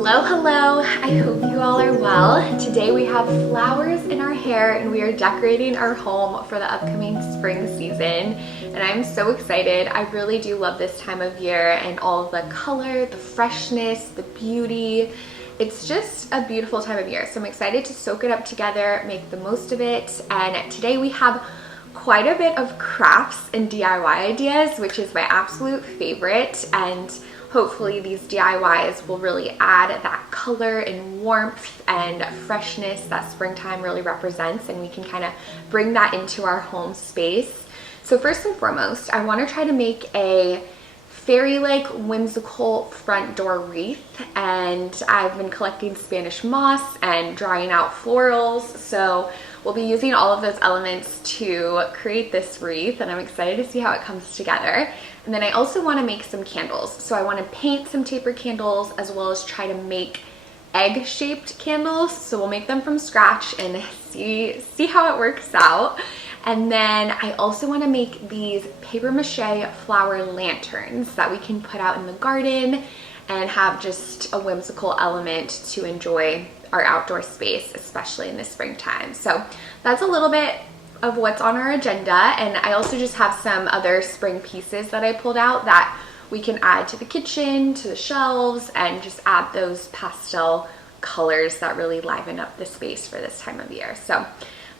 Hello, I hope you all are well. Today we have flowers in our hair and we are decorating our home for the upcoming spring season. And I'm so excited. I really do love this time of year and all of the color, the freshness, the beauty. It's just a beautiful time of year. So I'm excited to soak it up together, make the most of it. And today we have quite a bit of crafts and DIY ideas, which is my absolute favorite. And hopefully these DIYs will really add that color and warmth and freshness that springtime really represents, and we can kind of bring that into our home space. So first and foremost, I want to try to make a fairy-like whimsical front door wreath, and I've been collecting Spanish moss and drying out florals, so we'll be using all of those elements to create this wreath, and I'm excited to see how it comes together. And then I also want to make some candles. So I want to paint some taper candles as well as try to make egg-shaped candles. So we'll make them from scratch and see how it works out. And then I also want to make these paper mache flower lanterns that we can put out in the garden and have just a whimsical element to enjoy our outdoor space, especially in the springtime. So that's a little bit of what's on our agenda, and I also just have some other spring pieces that I pulled out that we can add to the kitchen, to the shelves, and just add those pastel colors that really liven up the space for this time of year. So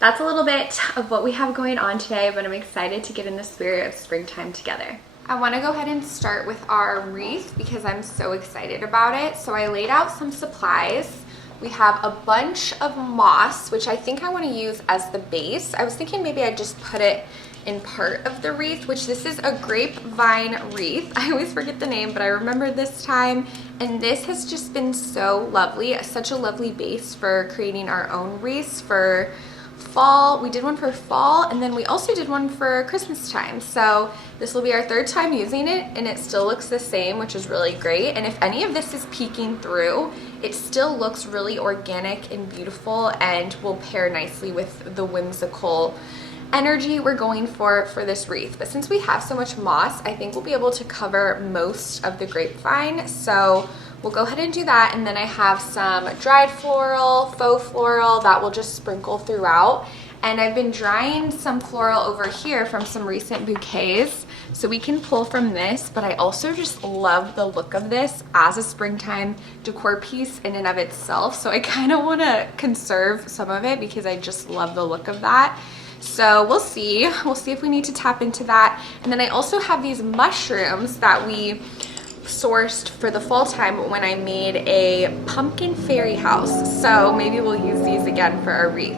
that's a little bit of what we have going on today, but I'm excited to get in the spirit of springtime together. I want to go ahead and start with our wreath because I'm so excited about it. So I laid out some supplies. We have a bunch of moss, which I think I want to use as the base. I was thinking maybe I'd just put it in part of the wreath, which this is a grapevine wreath. I always forget the name, but I remember this time. And this has just been so lovely, such a lovely base for creating our own wreaths for fall. We did one for fall, and then we also did one for Christmas time. So this will be our third time using it, and it still looks the same, which is really great. And if any of this is peeking through, it still looks really organic and beautiful and will pair nicely with the whimsical energy we're going for this wreath. But since we have so much moss, I think we'll be able to cover most of the grapevine. So we'll go ahead and do that. And then I have some dried floral, faux floral that will just sprinkle throughout. And I've been drying some floral over here from some recent bouquets, so we can pull from this, but I also just love the look of this as a springtime decor piece in and of itself. So I kind of want to conserve some of it because I just love the look of that. So we'll see if we need to tap into that. And then I also have these mushrooms that we sourced for the fall time when I made a pumpkin fairy house. So maybe we'll use these again for our wreath.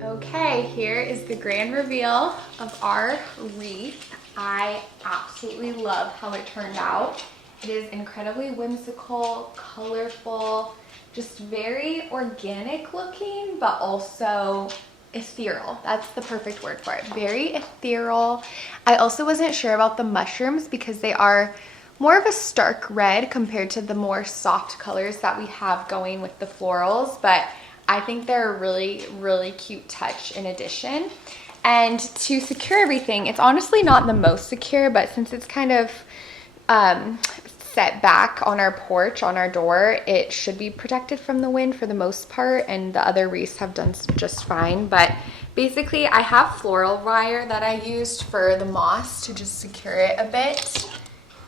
Okay, here is the grand reveal of our wreath. I absolutely love how it turned out. It is incredibly whimsical, colorful, just very organic looking, but also ethereal. That's the perfect word for it. Very ethereal. I also wasn't sure about the mushrooms because they are more of a stark red compared to the more soft colors that we have going with the florals, but I think they're a really, really cute touch in addition. And to secure everything, it's honestly not the most secure, but since it's kind of set back on our porch, on our door, it should be protected from the wind for the most part, and the other wreaths have done just fine. But basically, I have floral wire that I used for the moss to just secure it a bit.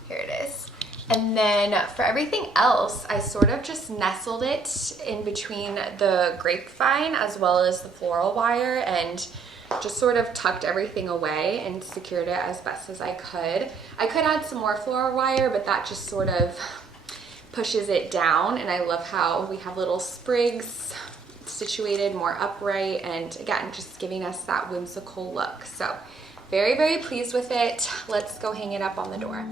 Here it is. And then for everything else, I sort of just nestled it in between the grapevine as well as the floral wire and just sort of tucked everything away and secured it as best as I could. I could add some more floral wire, but that just sort of pushes it down. And I love how we have little sprigs situated more upright and again, just giving us that whimsical look. So very, very pleased with it. Let's go hang it up on the door.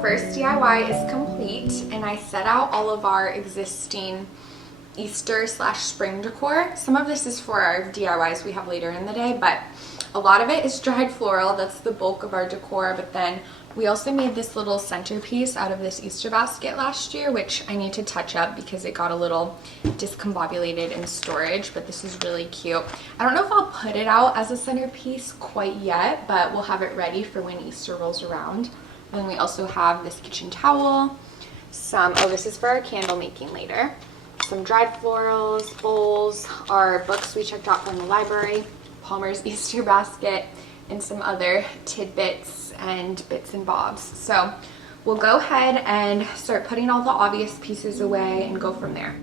First DIY is complete, and I set out all of our existing Easter/spring decor. Some of this is for our DIYs we have later in the day, but a lot of it is dried floral. That's the bulk of our decor, but then we also made this little centerpiece out of this Easter basket last year, which I need to touch up because it got a little discombobulated in storage, but this is really cute. I don't know if I'll put it out as a centerpiece quite yet, but we'll have it ready for when Easter rolls around. Then we also have this kitchen towel, this is for our candle making later, some dried florals, bowls, our books we checked out from the library, Palmer's Easter basket, and some other tidbits and bits and bobs. So we'll go ahead and start putting all the obvious pieces away and go from there.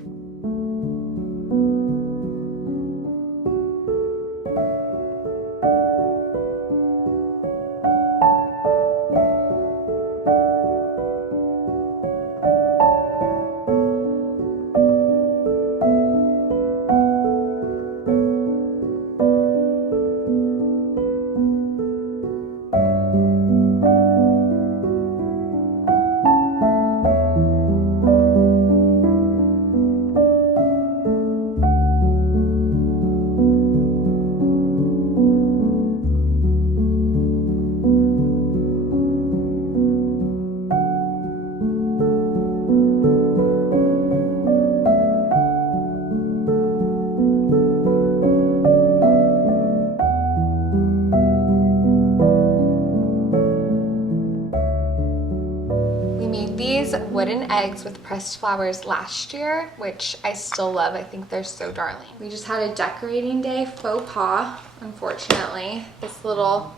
Wooden eggs with pressed flowers last year, which I still love. I think they're so darling. We just had a decorating day faux pas, unfortunately. This little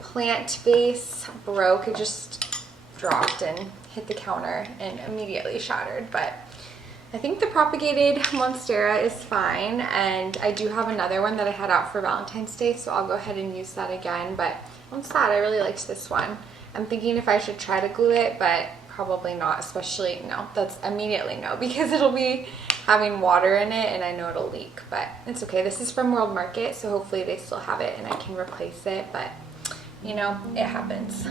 plant vase broke. It just dropped and hit the counter and immediately shattered, but I think the propagated monstera is fine, and I do have another one that I had out for Valentine's Day, so I'll go ahead and use that again. But I'm sad, I really liked this one. I'm thinking if I should try to glue it, but probably not, especially, no, that's immediately no, because it'll be having water in it and I know it'll leak, but it's okay. This is from World Market, so hopefully they still have it and I can replace it, but you know, it happens.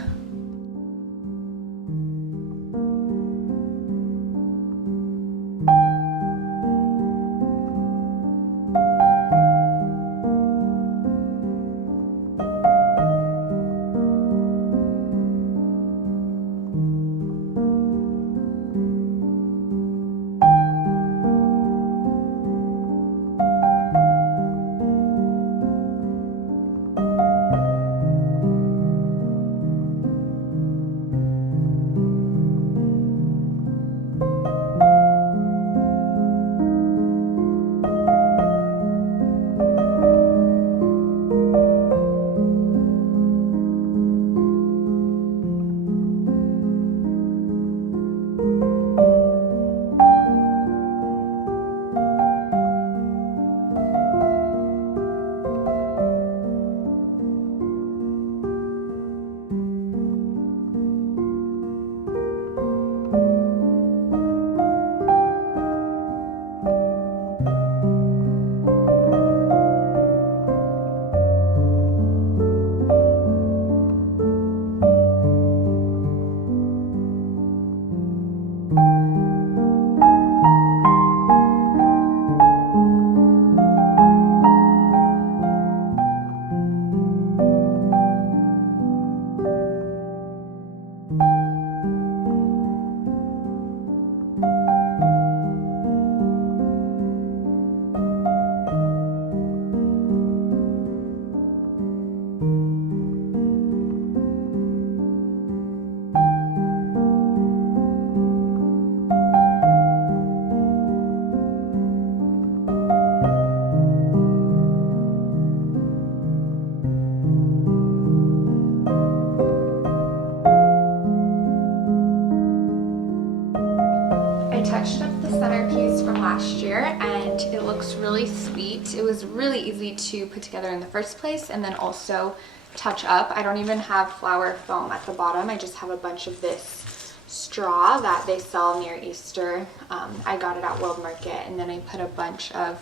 Touched up the centerpiece from last year and it looks really sweet. It was really easy to put together in the first place and then also touch up. I don't even have flower foam at the bottom. I just have a bunch of this straw that they sell near Easter. I got it at World Market, and then I put a bunch of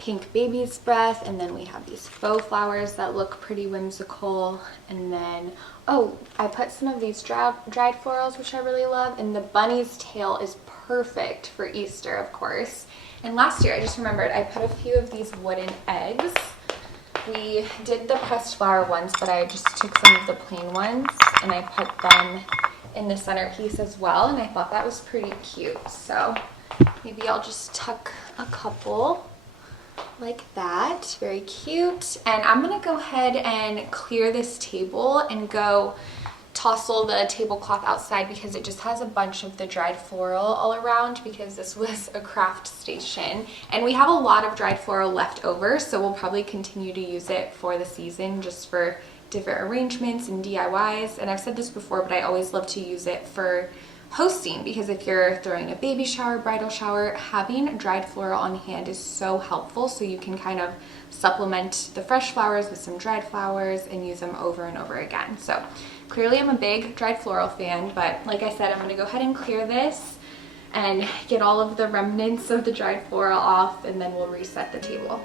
pink baby's breath, and then we have these faux flowers that look pretty whimsical, and then oh, I put some of these dried florals, which I really love, and the bunny's tail is perfect for Easter, of course. And last year, I just remembered, I put a few of these wooden eggs. We did the pressed flower ones, but I just took some of the plain ones and I put them in the centerpiece as well, and I thought that was pretty cute. So maybe I'll just tuck a couple like that. Very cute. And I'm gonna go ahead and clear this table and go tossle the tablecloth outside because it just has a bunch of the dried floral all around, because this was a craft station and we have a lot of dried floral left over, so we'll probably continue to use it for the season just for different arrangements and DIYs. And I've said this before, but I always love to use it for hosting, because if you're throwing a baby shower, bridal shower, having dried floral on hand is so helpful, so you can kind of supplement the fresh flowers with some dried flowers and use them over and over again. So clearly I'm a big dried floral fan, but like I said, I'm going to go ahead and clear this and get all of the remnants of the dried floral off, and then we'll reset the table.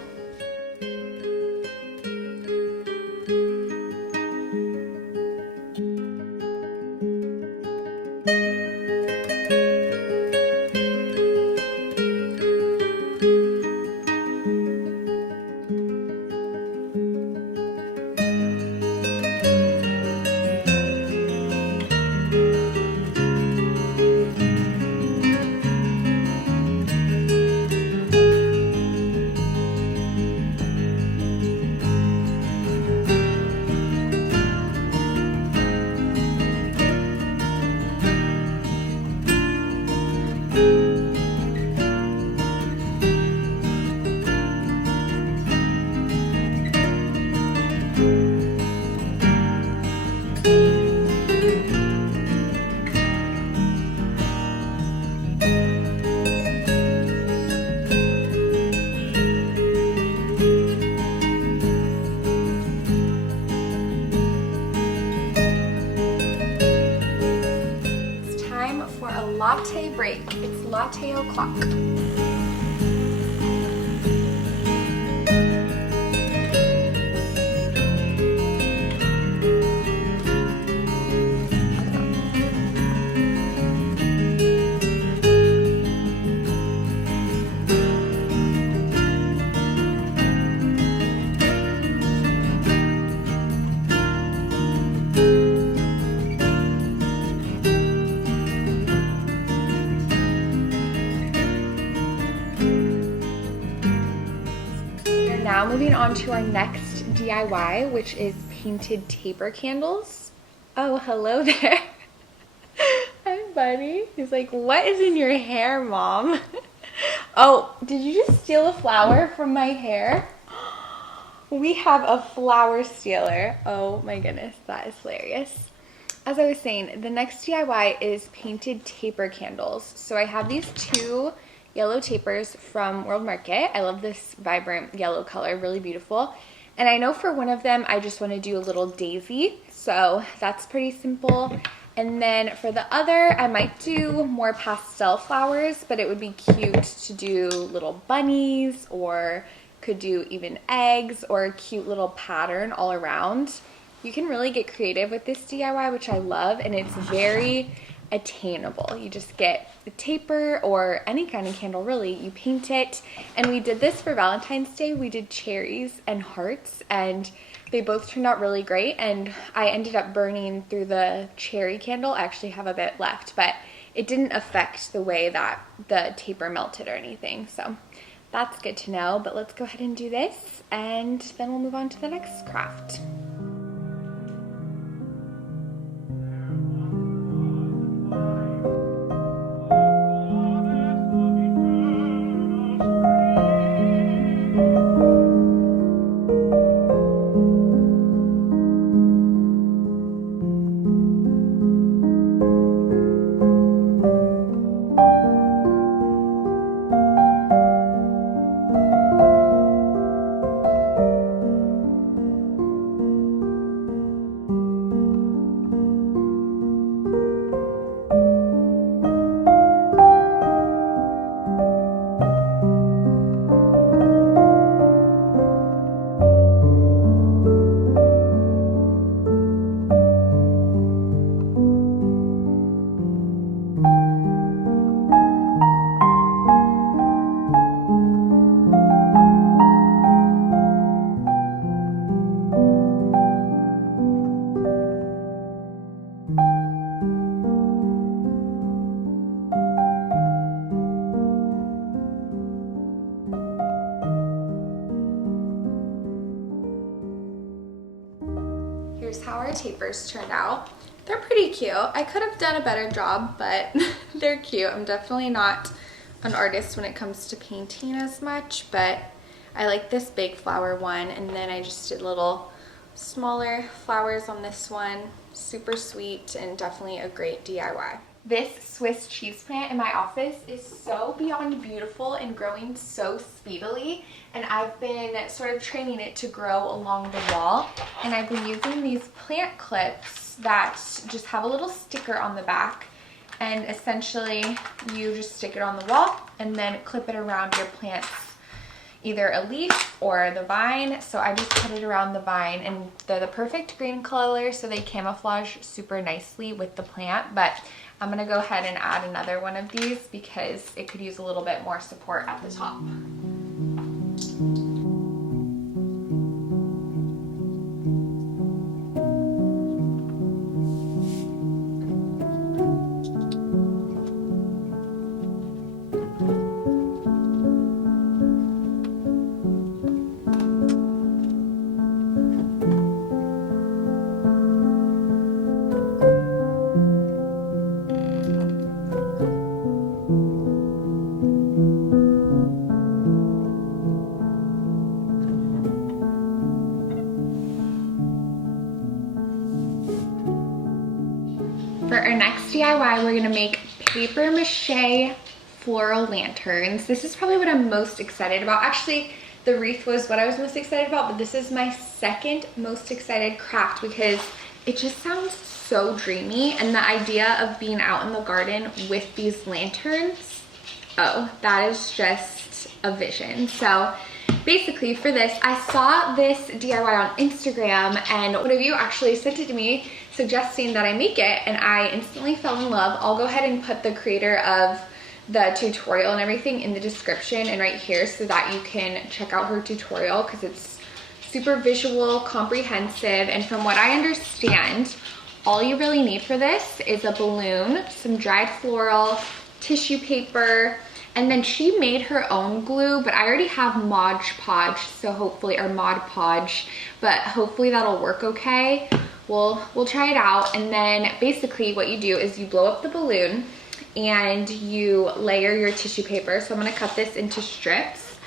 latte break. It's latte o'clock. Now moving on to our next DIY, which is painted taper candles. Oh, hello there. Hi, buddy. He's like, what is in your hair, Mom? Oh, did you just steal a flower from my hair? We have a flower stealer. Oh my goodness, that is hilarious. As I was saying, the next DIY is painted taper candles. So I have these two yellow tapers from World Market. I love this vibrant yellow color, really beautiful. And I know for one of them, I just want to do a little daisy. So that's pretty simple. And then for the other, I might do more pastel flowers, but it would be cute to do little bunnies, or could do even eggs, or a cute little pattern all around. You can really get creative with this DIY, which I love, and it's very attainable. You just get a taper or any kind of candle, really. You paint it, and we did this for Valentine's Day. We did cherries and hearts, and they both turned out really great, and I ended up burning through the cherry candle. I actually have a bit left, but it didn't affect the way that the taper melted or anything, so that's good to know. But let's go ahead and do this, and then we'll move on to the next craft. Here's how our tapers turned out. They're pretty cute. I could have done a better job, but they're cute. I'm definitely not an artist when it comes to painting as much, but I like this big flower one, and then I just did little smaller flowers on this one. Super sweet and definitely a great DIY. This Swiss cheese plant in my office is so beyond beautiful and growing so speedily, and I've been sort of training it to grow along the wall, and I've been using these plant clips that just have a little sticker on the back, and essentially you just stick it on the wall and then clip it around your plant's either a leaf or the vine. So I just put it around the vine, and they're the perfect green color, so they camouflage super nicely with the plant. But I'm gonna go ahead and add another one of these because it could use a little bit more support at the top. For our next DIY, we're gonna make paper mache floral lanterns. This is probably what I'm most excited about. Actually, the wreath was what I was most excited about, but this is my second most excited craft because it just sounds so dreamy. And the idea of being out in the garden with these lanterns, oh, that is just a vision. So basically for this, I saw this DIY on Instagram, and one of you actually sent it to me suggesting that I make it, and I instantly fell in love. I'll go ahead and put the creator of the tutorial and everything in the description and right here so that you can check out her tutorial, because it's super visual, comprehensive, and from what I understand, all you really need for this is a balloon, some dried floral, tissue paper, and then she made her own glue, but I already have Mod Podge, so hopefully, or Mod Podge, but hopefully that'll work okay. We'll try it out. And then basically what you do is you blow up the balloon and you layer your tissue paper. So I'm gonna cut this into strips,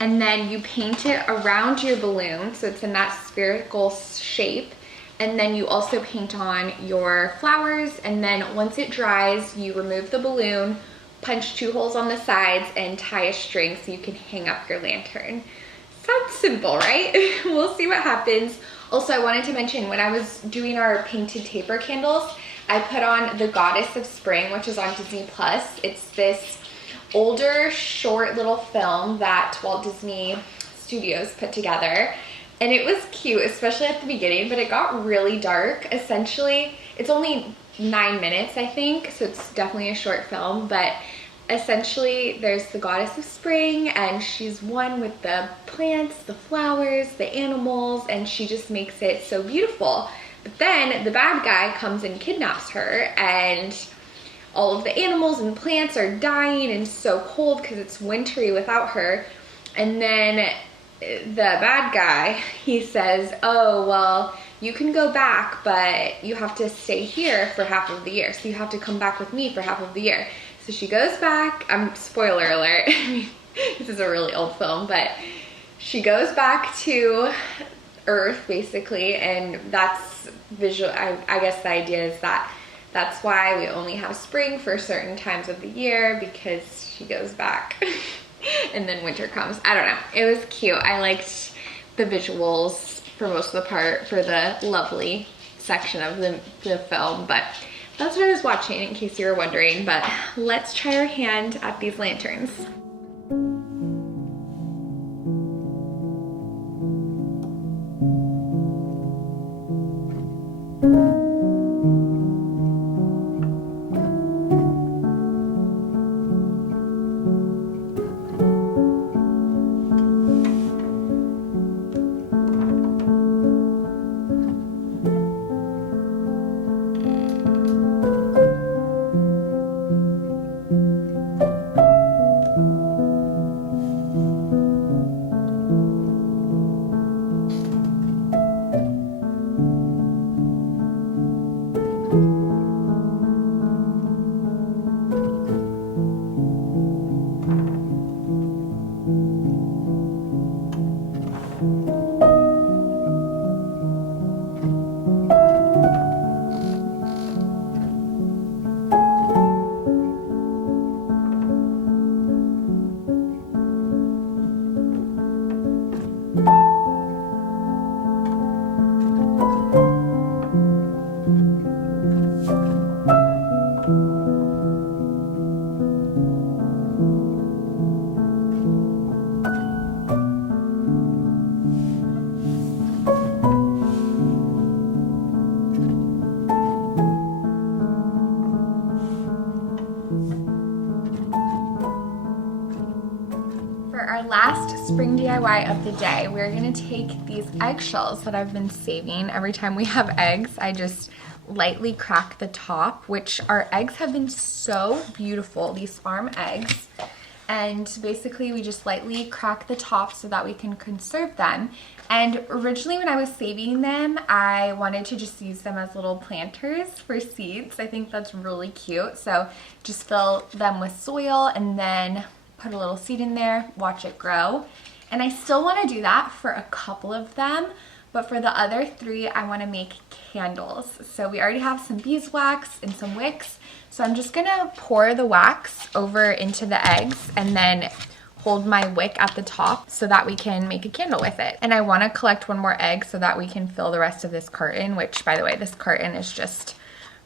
and then you paint it around your balloon so it's in that spherical shape. And then you also paint on your flowers, and then once it dries, you remove the balloon, punch 2 holes on the sides, and tie a string so you can hang up your lantern. Sounds simple, right? We'll see what happens. Also, I wanted to mention, when I was doing our painted taper candles, I put on The Goddess of Spring, which is on Disney Plus. It's this older, short little film that Walt Disney Studios put together. And it was cute, especially at the beginning, but it got really dark. Essentially, it's only 9 minutes, I think, so it's definitely a short film, but essentially there's the Goddess of Spring, and she's one with the plants, the flowers, the animals, and she just makes it so beautiful. But then the bad guy comes and kidnaps her, and all of the animals and plants are dying and so cold because it's wintry without her. And then the bad guy, he says, oh, well, you can go back, but you have to stay here for half of the year. So you have to come back with me for half of the year. So she goes back, spoiler alert, I mean, this is a really old film, but she goes back to Earth basically, and that's visual. I guess the idea is that that's why we only have spring for certain times of the year, because she goes back and then winter comes. I don't know, it was cute. I liked the visuals for most of the part for the lovely section of the film, but that's what I was watching in case you were wondering. But let's try our hand at these lanterns. Last spring DIY of the day, we're gonna take these eggshells that I've been saving. Every time we have eggs, I just lightly crack the top, which our eggs have been so beautiful, these farm eggs. And basically we just lightly crack the top so that we can conserve them. And originally when I was saving them, I wanted to just use them as little planters for seeds. I think that's really cute. So just fill them with soil and then put a little seed in there, watch it grow. And I still want to do that for a couple of them, but for the other 3, I want to make candles. So we already have some beeswax and some wicks. So I'm just gonna pour the wax over into the eggs and then hold my wick at the top so that we can make a candle with it. And I want to collect one more egg so that we can fill the rest of this carton, which, by the way, this carton is just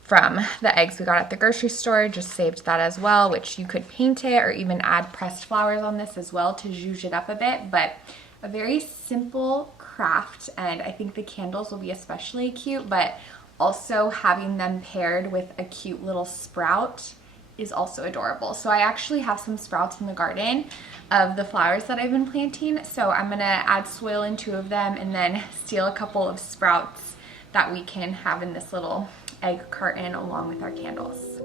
from the eggs we got at the grocery store. Just saved that as well, which you could paint it or even add pressed flowers on this as well to zhuzh it up a bit. But a very simple craft, and I think the candles will be especially cute, but also having them paired with a cute little sprout is also adorable. So I actually have some sprouts in the garden of the flowers that I've been planting. So I'm gonna add soil in 2 of them and then steal a couple of sprouts that we can have in this little egg carton along with our candles.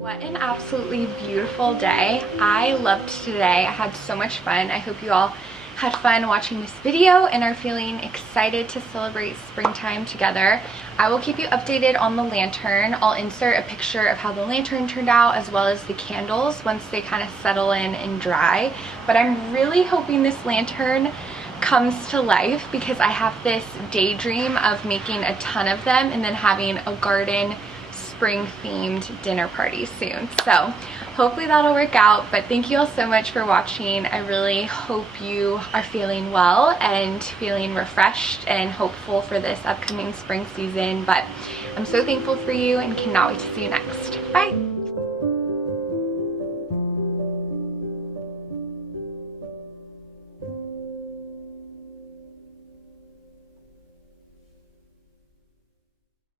What an absolutely beautiful day. I loved today. I had so much fun. I hope you all had fun watching this video and are feeling excited to celebrate springtime together. I will keep you updated on the lantern. I'll insert a picture of how the lantern turned out as well as the candles once they kind of settle in and dry. But I'm really hoping this lantern comes to life because I have this daydream of making a ton of them and then having a garden spring themed dinner party soon. So hopefully that'll work out. But thank you all so much for watching. I really hope you are feeling well and feeling refreshed and hopeful for this upcoming spring season. But I'm so thankful for you and cannot wait to see you next. Bye.